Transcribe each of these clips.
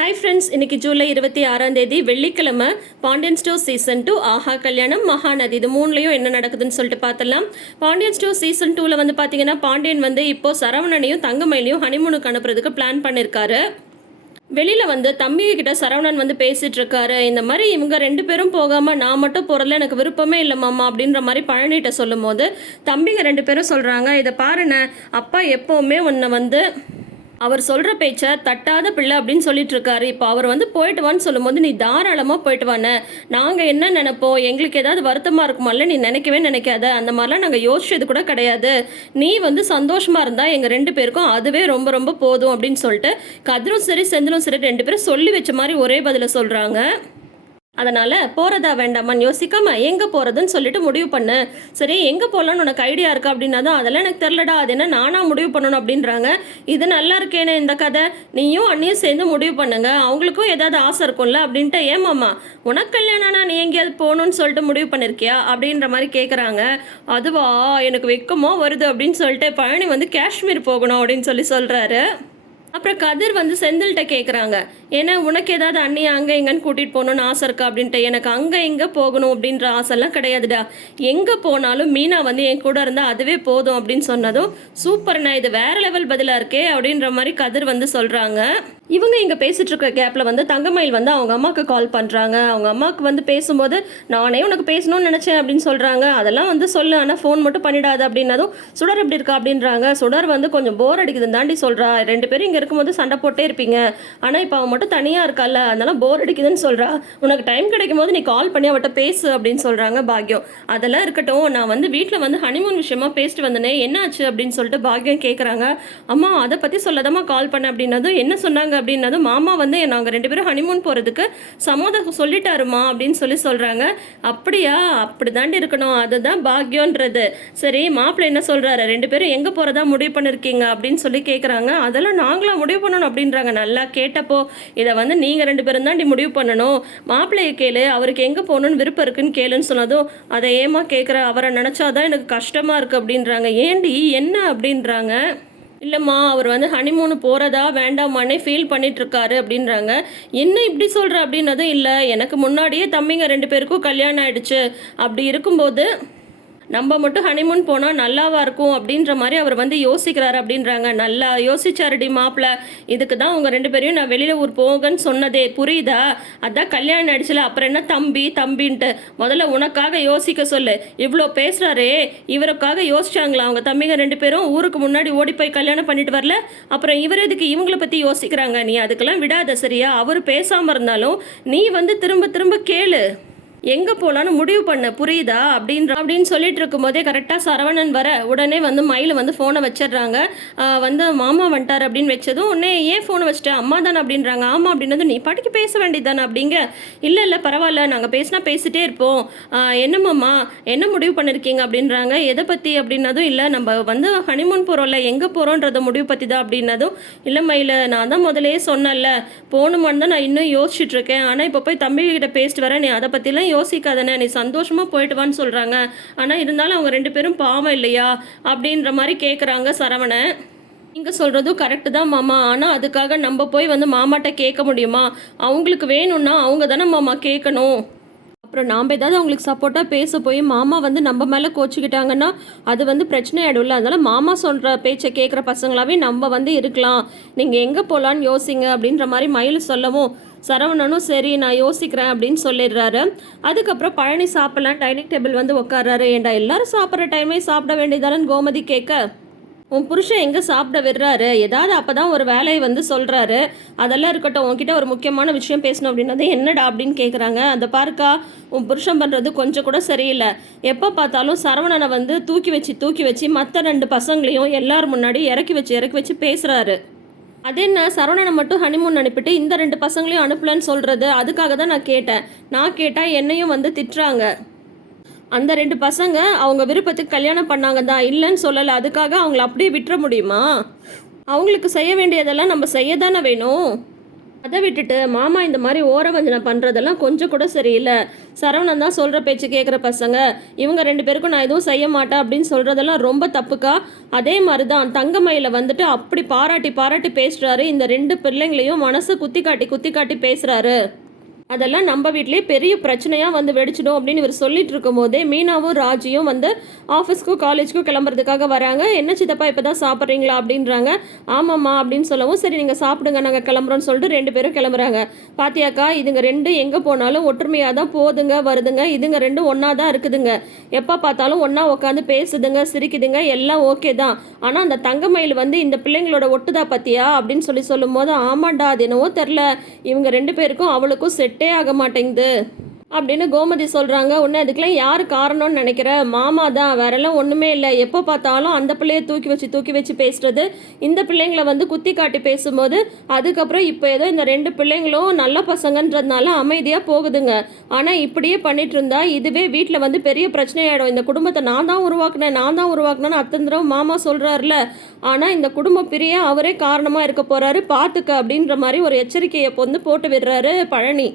Hi friends இன்னைக்கு ஜூலை இருபத்தி ஆறாம் தேதி வெள்ளிக்கிழமை Pandian store season two Aaha Kalyanam Mahanadhi இது மூணுலையும் என்ன நடக்குதுன்னு சொல்லிட்டு பார்த்தலாம் பாண்டியன் ஸ்டோர் சீசன் டூவில் வந்து பார்த்தீங்கன்னா பாண்டியன் வந்து இப்போ சரவணனையும் தங்கமயிலையும் ஹனிமூனுக்கு அனுப்புறதுக்கு பிளான் பண்ணியிருக்காரு வெளியில் வந்து தம்பிகிட்ட சரவணன் வந்து பேசிகிட்டு இருக்காரு. இந்த மாதிரி இவங்க ரெண்டு பேரும் போகாமல் நான் மட்டும் போகிறதுல எனக்கு விருப்பமே இல்லை மாமா அப்படின்ற மாதிரி பழனிகிட்ட சொல்லும் போது தம்பிங்க ரெண்டு பேரும் சொல்கிறாங்க இதை பாருண்ண அப்பா எப்போவுமே உன்னை வந்து அவர் சொல்கிற பேச்சை தட்டாத பிள்ளை அப்படின்னு சொல்லிட்டு இருக்காரு இப்போ அவர் வந்து போயிட்டு வான்னு சொல்லும்போது நீ தாராளமாக போயிட்டு வான நாங்கள் என்ன நினைப்போம்? எங்களுக்கு ஏதாவது வருத்தமாக இருக்குமால நீ நினைக்கவே நினைக்காத. அந்த மாதிரிலாம் நாங்கள் யோசிச்சது கூட கிடையாது. நீ வந்து சந்தோஷமாக இருந்தால் எங்கள் ரெண்டு பேருக்கும் அதுவே ரொம்ப ரொம்ப போதும். அப்படின்னு சொல்லிட்டு கதிரும் சரி செந்திலும் சரி ரெண்டு பேரும் சொல்லி வச்ச மாதிரி ஒரே பதில சொல்கிறாங்க அதனால் போகிறதா வேண்டாமான்னு யோசிக்காம எங்கே போகிறதுன்னு சொல்லிட்டு முடிவு பண்ணு. சரி எங்கே போகலான்னு உனக்கு ஐடியா இருக்கா அப்படின்னா தான் அதெல்லாம் எனக்கு தெரிலடா அது என்ன நானாக முடிவு பண்ணணும் அப்படின்றாங்க. இது நல்லா இருக்கேனே இந்த கதை. நீயும் அண்ணியும் சேர்ந்து முடிவு பண்ணுங்க. அவங்களுக்கும் ஏதாவது ஆசை இருக்கும்ல அப்படின்ட்டு ஏமாம்மா உனக்கு கல்யாணம்னா நீ எங்கேயாவது போகணும்னு சொல்லிட்டு முடிவு பண்ணியிருக்கியா அப்படின்ற மாதிரி கேட்குறாங்க அதுவா எனக்கு வெக்கமோ வருது அப்படின்னு சொல்லிட்டு பழனி வந்து காஷ்மீர் போகணும் அப்படின்னு சொல்லி சொல்கிறாரு அப்புறம் கதிர் வந்து செந்தில்கிட்ட கேட்குறாங்க ஏன்னா உனக்கு ஏதாவது அண்ணி அங்கே எங்கன்னு கூட்டிகிட்டு போகணும்னு ஆசை இருக்கா? அப்படின்ட்டு. எனக்கு அங்கே இங்கே போகணும் அப்படின்ற ஆசைலாம் கிடையாதுடா. எங்கே போனாலும் மீனா வந்து என் கூட இருந்தால் அதுவே போதும் அப்படின்னு சொன்னதும் சூப்பர்ண்ணா இது வேற லெவல் பதிலாக இருக்கே அப்படின்ற மாதிரி கதிர் வந்து சொல்கிறாங்க இவங்க இங்கே பேசிகிட்டு இருக்க கேப்பில் வந்து தங்கமயில் வந்து அவங்க அம்மாவுக்கு கால் பண்ணுறாங்க அவங்க அம்மாவுக்கு வந்து பேசும்போது நானே உனக்கு பேசணும்னு நினச்சேன் அப்படின்னு சொல்கிறாங்க அதெல்லாம் வந்து சொல்லு ஆனால் ஃபோன் மட்டும் பண்ணிடாது அப்படின்னதும் சுடர் எப்படி இருக்கா? அப்படின்றாங்க. சுடர் வந்து கொஞ்சம் போர் அடிக்குதுன்னு தாண்டி சொல்கிறா ரெண்டு பேரும் இங்கே இருக்கும்போது சண்டை போட்டே இருப்பீங்க. ஆனால் இப்போ அவன் மட்டும் தனியாக இருக்கால அதனால போர் அடிக்குதுன்னு சொல்கிறா உனக்கு டைம் கிடைக்கும் போது நீ கால் பண்ணி அவட்ட பேசு அப்படின்னு சொல்கிறாங்க பாக்யம். அதெல்லாம் இருக்கட்டும் நான் வந்து வீட்டில் வந்து ஹனிமூன் விஷயமா பேசிட்டு வந்தனே என்னாச்சு அப்படின்னு சொல்லிட்டு பாக்யம் கேட்குறாங்க அம்மா அதை பற்றி சொல்லதாம்மா கால் பண்ண அப்படின்னதும் என்ன சொன்னாங்க அப்படின்னதும் மாமா வந்து நாங்கள் ரெண்டு பேரும் ஹனிமூன் போகிறதுக்கு சம்மதம் சொல்லிட்டாருமா அப்படின்னு சொல்லி சொல்கிறாங்க அப்படியா? அப்படி தாண்டி இருக்கணும். அதுதான் பாக்யன்றது சரி மாப்பிள்ளை என்ன சொல்கிறாரு ரெண்டு பேரும் எங்கே போகிறதா முடிவு பண்ணிருக்கீங்க அப்படின்னு சொல்லி கேட்குறாங்க அதெல்லாம் நாங்களும் நான் முடிவு பண்ணணும் அப்படின்றாங்க. நல்லா கேட்டப்போ இதை வந்து நீங்கள் ரெண்டு பேரும் தாண்டி முடிவு பண்ணணும். மாப்பிள்ளையை கேளு அவருக்கு எங்கே போகணும்னு விருப்பம் இருக்குன்னு கேளுன்னு சொன்னதும் அதை ஏமா கேட்குற அவரை நினச்சாதான் எனக்கு கஷ்டமாக இருக்குது அப்படின்றாங்க. ஏண்டி என்ன அப்படின்றாங்க? இல்லைம்மா அவர் வந்து ஹனிமூனு போகிறதா வேண்டாமான்னே ஃபீல் பண்ணிகிட்ருக்காரு அப்படின்றாங்க. என்ன இப்படி சொல்கிற அப்படின்னதும் இல்லை. எனக்கு முன்னாடியே தம்பிங்க ரெண்டு பேருக்கும் கல்யாணம் ஆயிடுச்சு. அப்படி இருக்கும்போது நம்ம மட்டும் ஹனிமூன் போனால் நல்லாவா இருக்கும் அப்படின்ற மாதிரி அவர் வந்து யோசிக்கிறாரு அப்படின்றாங்க. நல்லா யோசிச்சாருடி மாப்பிள்ள. இதுக்கு தான் உங்கள் ரெண்டு பேரையும் நான் வெளியில் ஊர் போகன்னு சொன்னதே. புரியுதா? அதான் கல்யாணம் ஆயிடுச்சுல அப்புறம் என்ன தம்பி தம்பின்ட்டு. முதல்ல உனக்காக யோசிக்க சொல்லு. இவ்வளோ பேசுகிறாரே இவருக்காக யோசிச்சாங்களா? அவங்க தம்பிங்க ரெண்டு பேரும் ஊருக்கு முன்னாடி ஓடி போய் கல்யாணம் பண்ணிட்டு வரல. அப்புறம் இவர் எதுக்கு இவங்கள பற்றி யோசிக்கிறாங்க? நீ அதுக்கெல்லாம் விடாத சரியா? அவர் பேசாமல் இருந்தாலும் நீ வந்து திரும்ப திரும்ப கேளு. எங்கே போகலான்னு முடிவு பண்ண புரியுதா? அப்படின்ற அப்படின்னு சொல்லிட்டு இருக்கும்போதே கரெக்டாக சரவணன் வர உடனே வந்து மயில் வந்து ஃபோனை வச்சிடுறாங்க. வந்து மாமா வந்துட்டார் அப்படின்னு வச்சதும் உடனே ஏன் ஃபோனை வச்சுட்டு? அம்மா தானே அப்படின்றாங்க. ஆமாம் அப்படின்னதும் நீ பாட்டுக்கு பேச வேண்டியதானே அப்படிங்க. இல்லை இல்லை பரவாயில்ல. நாங்கள் பேசினா பேசிட்டே இருப்போம். ஆஹ் என்னம்மாம்மா என்ன முடிவு பண்ணிருக்கீங்க? அப்படின்றாங்க. எதை பற்றி அப்படின்னதும் இல்லை நம்ம வந்து ஹனிமூன் போகிறோம்ல எங்கே போகிறோன்றத முடிவு பற்றி தான். அப்படின்னதும் இல்லை மயில் நான் தான் முதலே சொன்னேன்ல. போகணுமான்னு தான் நான் இன்னும் யோசிச்சுட்டு இருக்கேன். ஆனால் இப்போ போய் தம்பி கிட்ட பேசிட்டு வரேன். நீ அதை பற்றிலாம் யோசிக்காதனே நீ சந்தோஷமாக போயிட்டு வான்னு சொல்கிறாங்க ஆனால் இருந்தாலும் அவங்க ரெண்டு பேரும் பாவம் இல்லையா? அப்படின்ற மாதிரி கேட்குறாங்க சரவணன். நீங்கள் சொல்கிறதும் கரெக்டு தான் மாமா. ஆனால் அதுக்காக நம்ம போய் வந்து மாமாட்ட கேட்க முடியுமா? அவங்களுக்கு வேணும்னா அவங்க தானே மாமா கேட்கணும். அப்புறம் நாம் ஏதாவது அவங்களுக்கு சப்போர்ட்டாக பேச போய் மாமா வந்து நம்ம மேலே கோச்சிக்கிட்டாங்கன்னா அது வந்து பிரச்சனை ஆகிடும்ல அதனால் மாமா சொல்கிற பேச்சை கேட்குற பசங்களாவே நம்ம வந்து இருக்கலாம். நீங்கள் எங்கே போகலான்னு யோசிங்க அப்படின்ற மாதிரி மயில் சொல்லவும் சரவணனும் சரி நான் யோசிக்கிறேன் அப்படின்னு சொல்லிடுறாரு. அதுக்கப்புறம் பழனி சாப்பிட்லாம் டைனிங் டேபிள் வந்து உட்காடுறாரு ஏண்டா எல்லாரும் சாப்பிட்ற டைமே சாப்பிட வேண்டியதானு கோமதி கேட்க உன் புருஷன் எங்கே சாப்பிட விடுறாரு? ஏதாவது அப்போ தான் ஒரு வேலையை வந்து சொல்கிறாரு அதெல்லாம் இருக்கட்டும் உன்கிட்ட ஒரு முக்கியமான விஷயம் பேசணும் அப்படின்னது என்னடா? அப்படின்னு கேட்குறாங்க அந்த பார்க்கா உன் புருஷன் பண்ணுறது கொஞ்சம் கூட சரியில்லை. எப்போ பார்த்தாலும் சரவணனை வந்து தூக்கி வச்சு தூக்கி வச்சு மற்ற ரெண்டு பசங்களையும் எல்லார் முன்னாடி இறக்கி வச்சு இறக்கி வச்சு பேசுகிறாரு அது என்ன? சரவணனை மட்டும் ஹனிமூன் அனுப்பிட்டு இந்த ரெண்டு பசங்களையும் அனுப்பலன்னு சொல்கிறது அதுக்காக தான் நான் கேட்டேன். நான் கேட்டால் என்னையும் வந்து திட்டுறாங்க. அந்த ரெண்டு பசங்க அவங்க விருப்பத்துக்கு கல்யாணம் பண்ணாங்க தான். இல்லைன்னு சொல்லலை. அதுக்காக அவங்கள அப்படியே விட்டுற முடியுமா? அவங்களுக்கு செய்ய வேண்டியதெல்லாம் நம்ம செய்ய தானே வேணும்? அதை விட்டுட்டு மாமா இந்த மாதிரி ஓரவஞ்சனை பண்ணுறதெல்லாம் கொஞ்சம் கூட சரியில்லை. சரவணன் தான் சொல்கிற பேச்சு கேட்குற பசங்க. இவங்க ரெண்டு பேருக்கும் நான் எதுவும் செய்ய மாட்டேன் அப்படின்னு சொல்கிறதெல்லாம் ரொம்ப தப்புக்கா? அதே மாதிரி தான் தங்கமயில வந்துட்டு அப்படி பாராட்டி பாராட்டி பேசுகிறாரு இந்த ரெண்டு பிள்ளைங்களையும் மனசை குத்தி காட்டி குத்தி காட்டி பேசுகிறாரு அதெல்லாம் நம்ம வீட்லேயே பெரிய பிரச்சனையாக வந்து வெடிச்சிடும் அப்படின்னு இவர் சொல்லிட்டு இருக்கும்போதே மீனாவும் ராஜியும் வந்து ஆஃபீஸ்க்கும் காலேஜ்க்கும் கிளம்புறதுக்காக வராங்க. என்ன சித்தப்பா இப்போ தான் சாப்பிட்றீங்களா அப்படின்றாங்க. ஆமாம்மா அப்படின்னு சொல்லவும் சரி நீங்கள் சாப்பிடுங்க நாங்கள் கிளம்புறோம்னு சொல்லிட்டு ரெண்டு பேரும் கிளம்புறாங்க. பாத்தியாக்கா இதுங்க ரெண்டும் எங்கே போனாலும் ஒற்றுமையாக தான் போதுங்க வருதுங்க. இதுங்க ரெண்டும் ஒன்றா தான் இருக்குதுங்க. எப்போ பார்த்தாலும் ஒன்றா உட்காந்து பேசுதுங்க சிரிக்குதுங்க எல்லாம் ஓகே தான். ஆனால் அந்த தங்கமயில் வந்து இந்த பிள்ளைங்களோட ஒட்டுதா பத்தியா? அப்படின்னு சொல்லி சொல்லும்போது ஆமாண்டா அது என்னவோ தெரில இவங்க ரெண்டு பேருக்கும் அவளுக்கும் செட் செட்டே ஆக மாட்டேங்குது. அப்படின்னு கோமதி சொல்கிறாங்க உன்னை அதுக்கெல்லாம் யார் காரணம்னு நினைக்கிற? மாமா தான். வேறெல்லாம் ஒன்றுமே இல்லை. எப்போ பார்த்தாலும் அந்த பிள்ளையை தூக்கி வச்சு தூக்கி வச்சு பேசுறது. இந்த பிள்ளைங்களை வந்து குத்தி காட்டி பேசும்போது அதுக்கப்புறம் இப்போ ஏதோ இந்த ரெண்டு பிள்ளைங்களும் நல்ல பசங்கன்றதுனால அமைதியாக போகுதுங்க. ஆனால் இப்படியே பண்ணிட்டு இருந்தா இதுவே வீட்டில் வந்து பெரிய பிரச்சனையாயிடும். இந்த குடும்பத்தை நான் தான் உருவாக்குனேன் நான் தான் உருவாக்குனேன்னு அத்தனை தடவை மாமா சொல்கிறாருல ஆனால் இந்த குடும்பம் பிரிய அவரே காரணமாக இருக்க போகிறாரு பார்த்துக்க அப்படின்ற மாதிரி ஒரு எச்சரிக்கையை வந்து போட்டு விடுறாரு பழனி.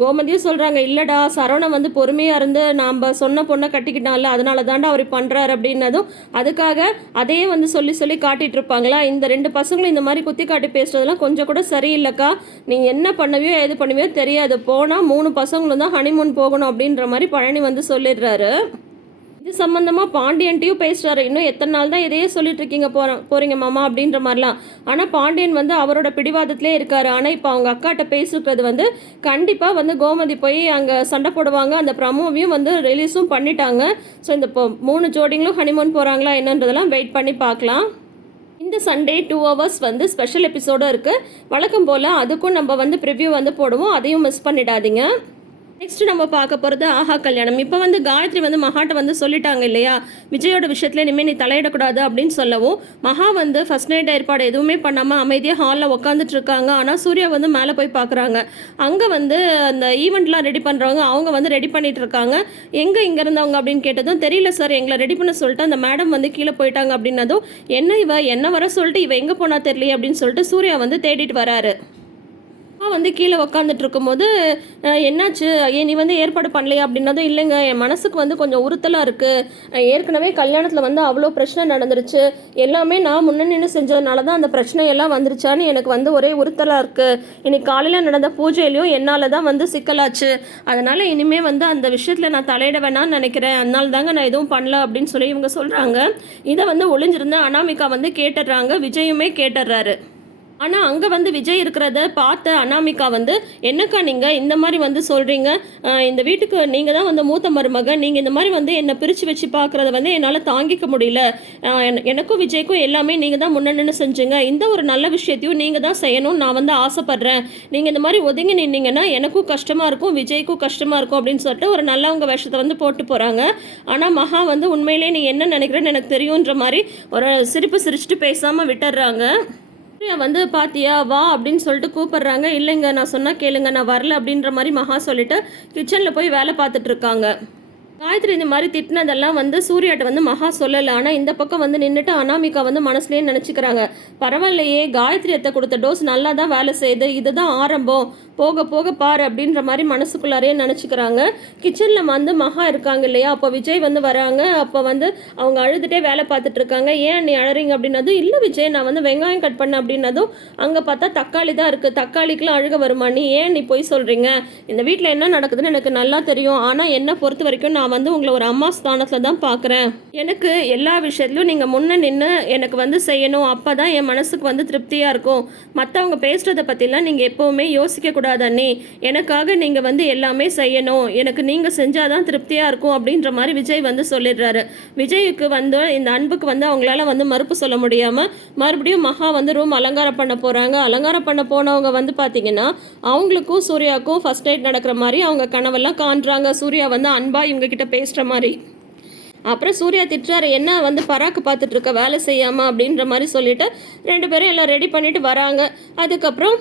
கோமதியும் சொல்கிறாங்க இல்லைடா சரவணன் வந்து பொறுமையாக இருந்து நாம் சொன்ன பொண்ணை கட்டிக்கிட்டான்ல அதனால தாண்டா அவர் பண்ணுறாரு அப்படின்னதும் அதுக்காக அதையே வந்து சொல்லி சொல்லி காட்டிகிட்டு இருப்பாங்களா? இந்த ரெண்டு பசங்களும் இந்த மாதிரி குத்தி காட்டி பேசுகிறதெல்லாம் கொஞ்சம் கூட சரியில்லைக்கா. நீங்கள் என்ன பண்ணவியோ எது பண்ணவியோ தெரியாது. போனால் மூணு பசங்களும் தான் ஹனிமூன் போகணும் அப்படின்ற மாதிரி பழனி வந்து சொல்லிடுறாரு. இது சம்மந்தமாக பாண்டியன்ட்டையும் பேசுகிறாரு இன்னும் எத்தனை நாள் தான் இதையே சொல்லிட்டு இருக்கீங்க போகிற போகிறீங்க மாமா அப்படின்ற மாதிரிலாம். ஆனால் பாண்டியன் வந்து அவரோட பிடிவாதத்திலே இருக்காரு. ஆனால் இப்போ அவங்க அக்காட்ட பேசுறது வந்து கண்டிப்பாக வந்து கோமதி போய் அங்கே சண்டை போடுவாங்க. அந்த ப்ரமோவையும் வந்து ரிலீஸும் பண்ணிட்டாங்க. ஸோ இந்த இப்போ மூணு ஜோடிங்களும் ஹனிமூன் போகிறாங்களா என்னன்றதெல்லாம் வெயிட் பண்ணி பார்க்கலாம். இந்த சண்டே டூ ஹவர்ஸ் வந்து ஸ்பெஷல் எபிசோடும் இருக்குது வழக்கம் போல் அதுக்கும் நம்ம வந்து ப்ரிவ்யூ வந்து போடுவோம். அதையும் மிஸ் பண்ணிடாதீங்க. நெக்ஸ்ட் நம்ம பார்க்க போகிறது ஆஹா கல்யாணம். இப்போ வந்து காயத்ரி வந்து மகாட்ட வந்து சொல்லிட்டாங்க இல்லையா? விஜயோட விஷயத்தில் இனிமேல் நீ தலையிடக்கூடாது அப்படின்னு சொல்லவும் மகா வந்து ஃபர்ஸ்ட் நைட் ஏற்பாடு எதுவுமே பண்ணாமல் அமைதியாக ஹாலில் உட்காந்துட்டு இருக்காங்க. ஆனால் சூர்யா வந்து மேலே போய் பார்க்குறாங்க அங்கே வந்து அந்த ஈவெண்ட்லாம் ரெடி பண்ணுறவங்க அவங்க வந்து ரெடி பண்ணிட்டு இருக்காங்க. எங்கே இங்கே இருந்தவங்க அப்படின்னு கேட்டதும் தெரியல சார் எங்களை ரெடி பண்ண சொல்லிட்டு அந்த மேடம் வந்து கீழே போயிட்டாங்க அப்படின்னதும் என்ன இவ? என்ன வர சொல்லிட்டு இவ எங்கே போனா தெரியல அப்படின்னு சொல்லிட்டு சூர்யா வந்து தேடிட்டு வராரு. அப்பா வந்து கீழே உக்காந்துட்டு இருக்கும்போது என்னாச்சு? ஏன் நீ வந்து ஏற்பாடு பண்ணலையா? அப்படின்னதும் இல்லைங்க என் மனசுக்கு வந்து கொஞ்சம் உறுத்தலாக இருக்குது ஏற்கனவே கல்யாணத்தில் வந்து அவ்வளோ பிரச்சனை நடந்துருச்சு. எல்லாமே நான் முன்ன நின்று செஞ்சதுனால தான் அந்த பிரச்சனை எல்லாம் வந்துருச்சான்னு எனக்கு வந்து ஒரே உறுத்தலாக இருக்குது இன்னைக்கு காலையில் நடந்த பூஜையிலையும் என்னால் தான் வந்து சிக்கலாச்சு. அதனால் இனிமேல் வந்து அந்த விஷயத்தில் நான் தலையிட வேணாம்னு நினைக்கிறேன். அதனால தாங்க நான் எதுவும் பண்ணல அப்படின்னு சொல்லி இவங்க சொல்கிறாங்க இதை வந்து ஒளிஞ்சிருந்த அனாமிகா வந்து கேட்டுடுறாங்க. விஜயுமே கேட்டுடுறாரு. ஆனால் அங்கே வந்து விஜய் இருக்கிறத பார்த்த அனாமிகா வந்து என்னக்கா நீங்கள் இந்த மாதிரி வந்து சொல்கிறீங்க இந்த வீட்டுக்கு நீங்கள் தான் வந்து மூத்த மருமக நீங்கள் இந்த மாதிரி வந்து என்னை பிரித்து வச்சு பார்க்குறத வந்து என்னால் தாங்கிக்க முடியல. எனக்கும் விஜய்க்கும் எல்லாமே நீங்கள் தான் முன்னணின்னு செஞ்சுங்க. இந்த ஒரு நல்ல விஷயத்தையும் நீங்கள் தான் செய்யணும்னு நான் வந்து ஆசைப்பட்றேன். நீங்கள் இந்த மாதிரி ஒதுங்கி நின்னீங்கன்னா எனக்கும் கஷ்டமாக இருக்கும் விஜய்க்கும் கஷ்டமாக இருக்கும் அப்படின்னு சொல்லிட்டு ஒரு நல்லவங்க வேஷத்தை வந்து போட்டு போகிறாங்க ஆனால் மகா வந்து உண்மையிலே நீ என்ன நினைக்கிறேன்னு எனக்கு தெரியுன்ற மாதிரி ஒரு சிரிப்பு சிரிச்சுட்டு பேசாமல் விட்டுடுறாங்க சூர்யா வந்து பாத்தியா? வா அப்படின்னு சொல்லிட்டு கூப்பிடுறாங்க. இல்லைங்க நான் சொன்னா கேளுங்க நான் வரல அப்படின்ற மாதிரி மகா சொல்லிட்டு கிச்சனில் போய் வேலை பார்த்துட்டு இருக்காங்க. காயத்ரி இந்த மாதிரி திட்டினதெல்லாம் வந்து சூர்யாட்ட வந்து மகா சொல்லலை. ஆனால் இந்த பக்கம் வந்து நின்றுட்டு அனாமிகா வந்து மனசுலேயே நினச்சிக்கிறாங்க. பரவாயில்லையே காயத்ரி அத்தை கொடுத்த டோஸ் நல்லா தான் வேலை செய்யுது இதுதான் ஆரம்பம். போக போக பாரு அப்படின்ற மாதிரி மனசுக்குள்ளாரே நினச்சிக்கிறாங்க. கிச்சனில் வந்து மகா இருக்காங்க இல்லையா? அப்போ விஜய் வந்து வராங்க. அப்போ வந்து அவங்க அழுதுகிட்டே வேலை பார்த்துட்டு இருக்காங்க. ஏன் நீ அழறீங்க? அப்படின்னதும் இல்லை விஜய் நான் வந்து வெங்காயம் கட் பண்ண அப்படின்னதும் அங்கே பார்த்தா தக்காளி தான் இருக்குது தக்காளிக்கெலாம் அழுக வருமா நீ ஏன் நீ போய் சொல்கிறீங்க இந்த வீட்டில் என்ன நடக்குதுன்னு எனக்கு நல்லா தெரியும். ஆனால் என்னை பொறுத்த வரைக்கும் நான் நான் வந்து உங்களை ஒரு அம்மா ஸ்தானத்தில் தான் பார்க்குறேன் எனக்கு எல்லா விஷயத்துலையும் நீங்கள் முன்னே நின்று எனக்கு வந்து செய்யணும். அப்போ தான் என் மனசுக்கு வந்து திருப்தியாக இருக்கும். மற்றவங்க பேசுகிறத பற்றிலாம் நீங்கள் எப்போவுமே யோசிக்கக்கூடாது அண்ணி. எனக்காக நீங்கள் வந்து எல்லாமே செய்யணும். எனக்கு நீங்கள் செஞ்சால் தான் திருப்தியாக இருக்கும் அப்படின்ற மாதிரி விஜய் வந்து சொல்லிடுறாரு. விஜய்க்கு வந்து இந்த அன்புக்கு வந்து அவங்களால வந்து மறுப்பு சொல்ல முடியாமல் மறுபடியும் மகா வந்து ரூம் அலங்காரம் பண்ண போகிறாங்க அலங்காரம் பண்ண போனவங்க வந்து பார்த்தீங்கன்னா அவங்களுக்கும் சூர்யாவுக்கும் ஃபர்ஸ்ட் நைட் நடக்கிற மாதிரி அவங்க கனவெல்லாம் காண்றாங்க. சூர்யா வந்து அன்பா இவங்க கிட்ட பேசுகிற மாதிரி. அப்புறம் சூர்யா திட்டுறாரு என்ன வந்து பராக்கு பார்த்துட்டு இருக்க வேலை செய்யாமல் அப்படின்ற மாதிரி சொல்லிட்டு ரெண்டு பேரும் எல்லாம் ரெடி பண்ணிட்டு வராங்க. அதுக்கப்புறம்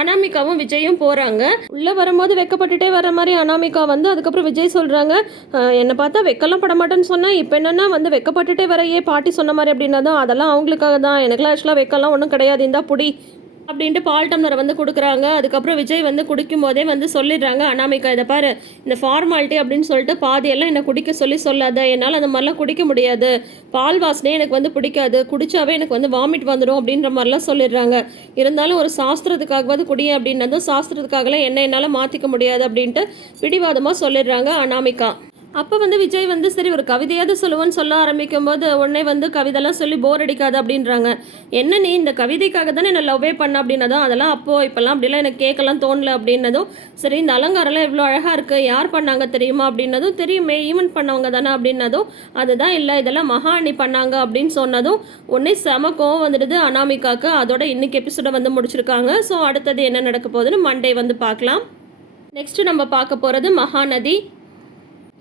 அனாமிகாவும் விஜயும் போகிறாங்க உள்ளே வரும்போது வெக்கப்பட்டுட்டே வர மாதிரி அனாமிகா வந்து அதுக்கப்புறம் விஜய் சொல்கிறாங்க என்னை பார்த்தா வெக்கலாம் பட மாட்டேன்னு சொன்னேன் இப்போ என்னென்னா வந்து வெக்கப்பட்டுட்டே வரையே பாட்டி சொன்ன மாதிரி அப்படின்னா தான் அதெல்லாம் அவங்களுக்காக தான். எனக்குலாம் ஆக்சுவலாக வெக்கலாம் ஒன்றும் கிடையாது. இந்தா புடி. அப்படின்ட்டு பால் டம்ளரை வந்து கொடுக்குறாங்க. அதுக்கப்புறம் விஜய் வந்து குடிக்கும் போதே வந்து சொல்லிடுறாங்க அனாமிகா இதை பாரு இந்த ஃபார்மாலிட்டி அப்படின்னு சொல்லிட்டு பாதியெல்லாம் என்னை குடிக்க சொல்லி சொல்லாத. என்னால் அந்த மாதிரிலாம் குடிக்க முடியாது. பால் வாசனையே எனக்கு வந்து பிடிக்காது. குடித்தாவே எனக்கு வந்து வாமிட் வந்துடும் அப்படின்ற மாதிரிலாம் சொல்லிடுறாங்க. இருந்தாலும் ஒரு சாஸ்திரத்துக்காகவாது குடிய அப்படின்னதும் சாஸ்திரத்துக்காகலாம் என்ன என்னால் மாற்றிக்க முடியாது அப்படின்ட்டு பிடிவாதமாக சொல்லிடுறாங்க அனாமிகா. அப்போ வந்து விஜய் வந்து சரி ஒரு கவிதையாவது சொல்லுவோன்னு சொல்ல ஆரம்பிக்கும் போது உடனே வந்து கவிதைலாம் சொல்லி போர் அடிக்காது அப்படின்றாங்க. என்ன நீ இந்த கவிதைக்காக தானே என்ன லவ்வே பண்ண? அப்படின்னதும் அதெல்லாம் அப்போ இப்போல்லாம் அப்படிலாம் எனக்கு கேட்கலாம் தோணல அப்படின்னதும் சரி இந்த அலங்காரம்லாம் எவ்வளோ அழகாக இருக்குது யார் பண்ணாங்க தெரியுமா? அப்படின்னதும் தெரியுமே ஈவெண்ட் பண்ணவங்க தானே அப்படின்னதும் அதுதான் இல்லை இதெல்லாம் மகாணி பண்ணாங்க அப்படின்னு சொன்னதும் உடனே செம கோவம் வந்துடுது அனாமிகாக்கு. அதோட இன்னைக்கு எபிசோட வந்து முடிச்சிருக்காங்க. ஸோ அடுத்தது என்ன நடக்க போகுதுன்னு மண்டே வந்து பார்க்கலாம். நெக்ஸ்ட் நம்ம பார்க்க போகிறது மகாநதி.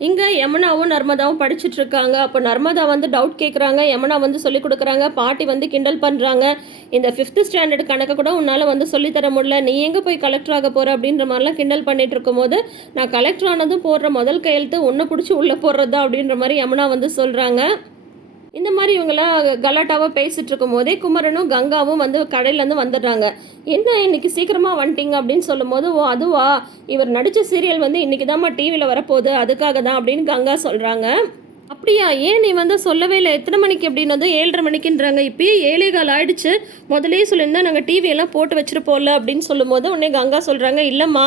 இங்கே யமுனாவும் நர்மதாவும் படிச்சுட்டு இருக்காங்க அப்போ நர்மதா வந்து டவுட் கேட்குறாங்க யமுனா வந்து சொல்லி கொடுக்குறாங்க. பாட்டி வந்து கிண்டல் பண்ணுறாங்க இந்த ஃபிஃப்த் ஸ்டாண்டர்ட் கணக்கு கூட உன்னால் வந்து சொல்லித்தர முடியல. நீ எங்கே போய் கலெக்டர் ஆக போகிற அப்படின்ற மாதிரிலாம் கிண்டல் பண்ணிட்டு இருக்கும்போது நான் கலெக்டர் ஆனதும் போடுற முதல் கையெழுத்து உன்னை பிடிச்சி உள்ளே போடுறது தான் அப்படின்ற மாதிரி யமுனா வந்து சொல்கிறாங்க இந்த மாதிரி இவங்கெல்லாம் கலாட்டாவாக பேசிகிட்டு இருக்கும் போதே குமரனும் கங்காவும் வந்து கடையிலேருந்து வந்துடுறாங்க. என்ன இன்னைக்கு சீக்கிரமாக வந்துட்டீங்க அப்படின்னு சொல்லும்போது ஓ அதுவா? இவர் நடித்த சீரியல் வந்து இன்றைக்கி தான்மா டிவியில் வரப்போகுது அதுக்காக தான் அப்படின்னு கங்கா சொல்கிறாங்க அப்படியா? ஏன் நீ வந்து சொல்லவே இல்லை? எத்தனை மணிக்கு அப்படின்னது ஏழரை மணிக்குன்றாங்க. இப்பயே ஏழே கால் ஆயிடுச்சு. முதலே சொல்லியிருந்தா நாங்கள் டிவியெல்லாம் போட்டு வச்சுருப்போம்ல அப்படின்னு சொல்லும்போது உடனே கங்கா சொல்கிறாங்க இல்லைம்மா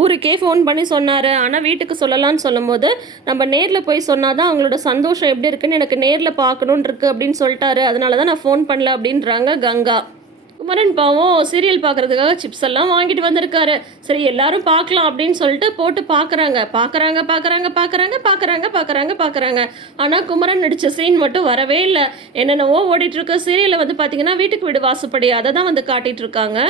ஊருக்கே ஃபோன் பண்ணி சொன்னார். ஆனால் வீட்டுக்கு சொல்லலாம்னு சொல்லும்போது நம்ம நேரில் போய் சொன்னால் தான் அவங்களோட சந்தோஷம் எப்படி இருக்குன்னு எனக்கு நேரில் பார்க்கணுன்ருக்கு அப்படின்னு சொல்லிட்டாரு. அதனால தான் நான் ஃபோன் பண்ணல அப்படின்றாங்க கங்கா. குமரன் பாவம் சீரியல் பார்க்குறதுக்காக சிப்ஸ் எல்லாம் வாங்கிட்டு வந்திருக்காரு. சரி எல்லாரும் பார்க்கலாம் அப்படின்னு சொல்லிட்டு போட்டு பார்க்குறாங்க. பார்க்குறாங்க பார்க்குறாங்க பார்க்குறாங்க பார்க்குறாங்க பார்க்குறாங்க பார்க்குறாங்க. ஆனால் குமரன் நடித்த சீன் மட்டும் வரவே இல்லை. என்னென்னவோ ஓடிட்டுருக்க சீரியலில் வந்து பார்த்தீங்கன்னா வீட்டுக்கு வீடு வாசப்படி அதை தான் வந்து காட்டிகிட்ருக்காங்க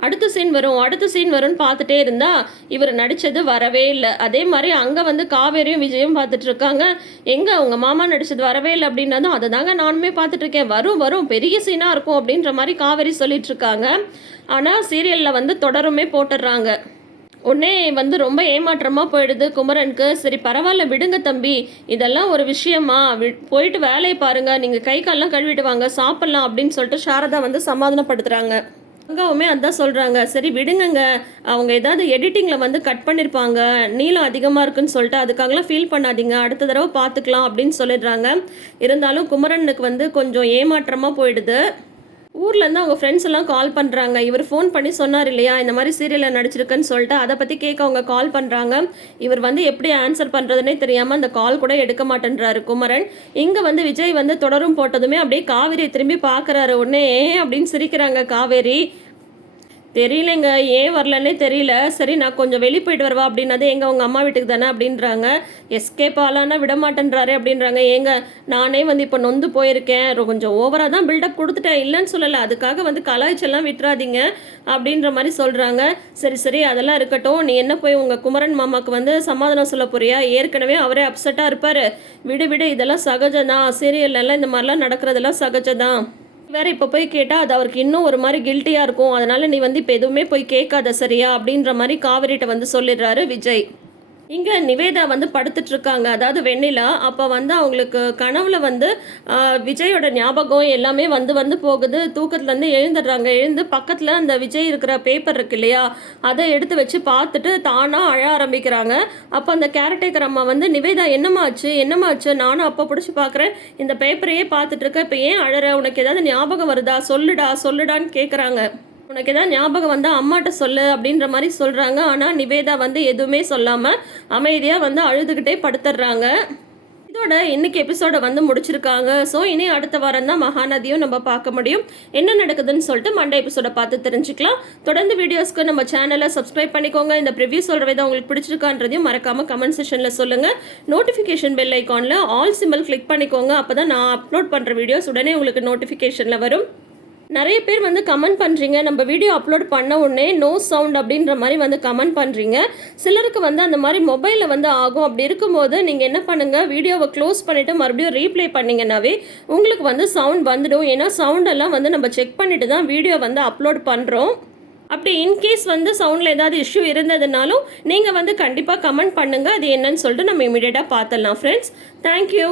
அடுத்த சீன் வரும். அடுத்த சீன் வரும்னு பார்த்துட்டே இருந்தா இவர் நடித்தது வரவே இல்லை. அதே மாதிரி அங்கே வந்து காவேரியும் விஜயும் பார்த்துட்டு இருக்காங்க எங்கே அவங்க மாமா நடித்தது வரவே இல்லை அப்படின்னதும் அதை தாங்க நானுமே பார்த்துட்டு இருக்கேன் வரும் வரும். பெரிய சீனாக இருக்கும் அப்படின்ற மாதிரி காவேரி சொல்லிட்டு இருக்காங்க ஆனால் சீரியலில் வந்து தொடருமே போட்டுடுறாங்க. உடனே வந்து ரொம்ப ஏமாற்றமாக போயிடுது குமரனுக்கு. சரி பரவாயில்ல விடுங்க தம்பி. இதெல்லாம் ஒரு விஷயமா? வி- போயிட்டு வேலையை பாருங்கள் நீங்கள் கை கால்லாம் கழுவிட்டு வாங்க. சாப்பிட்லாம் அப்படின்னு சொல்லிட்டு சாரதா வந்து சமாதானப்படுத்துகிறாங்க அங்காவுமே அதான் சொல்கிறாங்க சரி விடுங்கங்க. அவங்க ஏதாவது எடிட்டிங்கில் வந்து கட் பண்ணியிருப்பாங்க நீளம் அதிகமாக இருக்குன்னு சொல்லிட்டு அதுக்காகலாம் ஃபீல் பண்ணாதீங்க. அடுத்த தடவை பார்த்துக்கலாம் அப்படின்னு சொல்லிடுறாங்க. இருந்தாலும் குமரனுக்கு வந்து கொஞ்சம் ஏமாற்றமாக போயிடுது. ஊர்லேருந்து அவங்க ஃப்ரெண்ட்ஸ் எல்லாம் கால் பண்ணுறாங்க இவர் ஃபோன் பண்ணி சொன்னார் இல்லையா இந்த மாதிரி சீரியலில் நடிச்சிருக்குன்னு சொல்லிட்டு அதை பற்றி கேட்க அவங்க கால் பண்ணுறாங்க இவர் வந்து எப்படி ஆன்சர் பண்ணுறதுனே தெரியாமல் அந்த கால் கூட எடுக்க மாட்டேன்றாரு குமரன். இங்கே வந்து விஜய் வந்து தொடரும் போட்டதுமே அப்படியே காவேரியை திரும்பி பார்க்குறாரு. உடனே "ஏன்?" அப்படின்னு சிரிக்கிறாங்க காவேரி. தெரியலங்க ஏன் வரலன்னே தெரியல. சரி நான் கொஞ்சம் வெளியே போயிட்டு வரவா அப்படின்னது எங்க உங்கள் அம்மா வீட்டுக்கு தானே அப்படின்றாங்க. எஸ்கேப் ஆளானா விட மாட்டேன்றாரு அப்படின்றாங்க. ஏங்க நானே வந்து இப்போ நொந்து போயிருக்கேன். கொஞ்சம் ஓவராக தான் பில்டப் கொடுத்துட்டேன். இல்லைன்னு சொல்லலை. அதுக்காக வந்து கலாய்ச்செல்லாம் விட்டுறாதீங்க அப்படின்ற மாதிரி சொல்கிறாங்க சரி சரி அதெல்லாம் இருக்கட்டும். நீ என்ன போய் உங்கள் குமரன் மாமாவுக்கு வந்து சமாதானம் சொல்ல போறியா? ஏற்கனவே அவரே அப்செட்டாக இருப்பார். விடு விடு இதெல்லாம் சகஜம் தான் சீரியல்லாம் இந்த மாதிரிலாம் நடக்கிறதெல்லாம் சகஜம் தான் வேற இப்போ போய் கேட்டால் அது அவருக்கு இன்னும் ஒரு மாதிரி கில்ட்டியாக இருக்கும். அதனால நீ வந்து இப்போ எதுவுமே போய் கேட்காத சரியா? அப்படின்ற மாதிரி காவிரிட்ட வந்து சொல்லிடுறாரு விஜய். இங்கே நிவேதா வந்து படுத்துட்டு இருக்காங்க அதாவது வெண்ணிலா அப்போ வந்து அவங்களுக்கு கனவுல வந்து விஜயோட ஞாபகம் எல்லாமே வந்து வந்து போகுது. தூக்கத்துலேருந்து எழுந்துடுறாங்க. எழுந்து பக்கத்தில் அந்த விஜய் இருக்கிற பேப்பர் இருக்கு இல்லையா? அதை எடுத்து வச்சு பார்த்துட்டு தானாக அழ ஆரம்பிக்கிறாங்க. அப்போ அந்த கேரட்டேக்கர் அம்மா வந்து நிவேதா என்னமாச்சு என்னமாச்சு நானும் அப்போ பிடிச்சி பார்க்குறேன். இந்த பேப்பரையே பார்த்துட்டு இப்போ ஏன் அழற? உனக்கு ஏதாவது ஞாபகம் வருதா? சொல்லுடா சொல்லுடான்னு கேட்குறாங்க உனக்கு ஏதாவது ஞாபகம் வந்தால் அம்மாட்ட சொல்லு அப்படின்ற மாதிரி சொல்கிறாங்க ஆனால் நிவேதா வந்து எதுவுமே சொல்லாமல் அமைதியாக வந்து அழுதுகிட்டே படுத்துடுறாங்க இதோட இன்னைக்கு எபிசோட வந்து முடிச்சிருக்காங்க. ஸோ இனி அடுத்த வாரம் தான் மகாநதியும் நம்ம பார்க்க முடியும். என்ன நடக்குதுன்னு சொல்லிட்டு மண்டே எபிசோட பார்த்து தெரிஞ்சுக்கலாம். தொடர்ந்து வீடியோஸ்க்கு நம்ம சேனலை சப்ஸ்கிரைப் பண்ணிக்கோங்க. இந்த ப்ரிவ்யூ சொல்கிற விதம் உங்களுக்கு பிடிச்சிருக்கான்றதையும் மறக்காம கமெண்ட் செஷனில் சொல்லுங்கள் நோட்டிஃபிகேஷன் பெல் ஐக்கானில் ஆல் சிம்பிள் கிளிக் பண்ணிக்கோங்க. அப்போ தான் நான் அப்லோட் பண்ணுற வீடியோஸ் உடனே உங்களுக்கு நோட்டிஃபிகேஷனில் வரும். நிறைய பேர் வந்து கமெண்ட் பண்ணுறீங்க நம்ம வீடியோ அப்லோட் பண்ண உடனே நோ சவுண்ட் அப்படின்ற மாதிரி வந்து கமெண்ட் பண்ணுறீங்க சிலருக்கு வந்து அந்த மாதிரி மொபைலில் வந்து ஆகும். அப்படி இருக்கும்போது நீங்கள் என்ன பண்ணுங்கள் வீடியோவை க்ளோஸ் பண்ணிவிட்டு மறுபடியும் ரீப்ளே பண்ணிங்கன்னாவே உங்களுக்கு வந்து சவுண்ட் வந்துடும். ஏன்னா சவுண்டெல்லாம் வந்து நம்ம செக் பண்ணிவிட்டு தான் வீடியோ வந்து அப்லோட் பண்ணுறோம் அப்படி இன்கேஸ் வந்து சவுண்டில் ஏதாவது இஷ்யூ இருந்ததுனாலும் நீங்கள் வந்து கண்டிப்பாக கமெண்ட் பண்ணுங்கள் அது என்னன்னு சொல்லிட்டு நம்ம இமீடியட்டாக பார்த்துடலாம். Friends thank you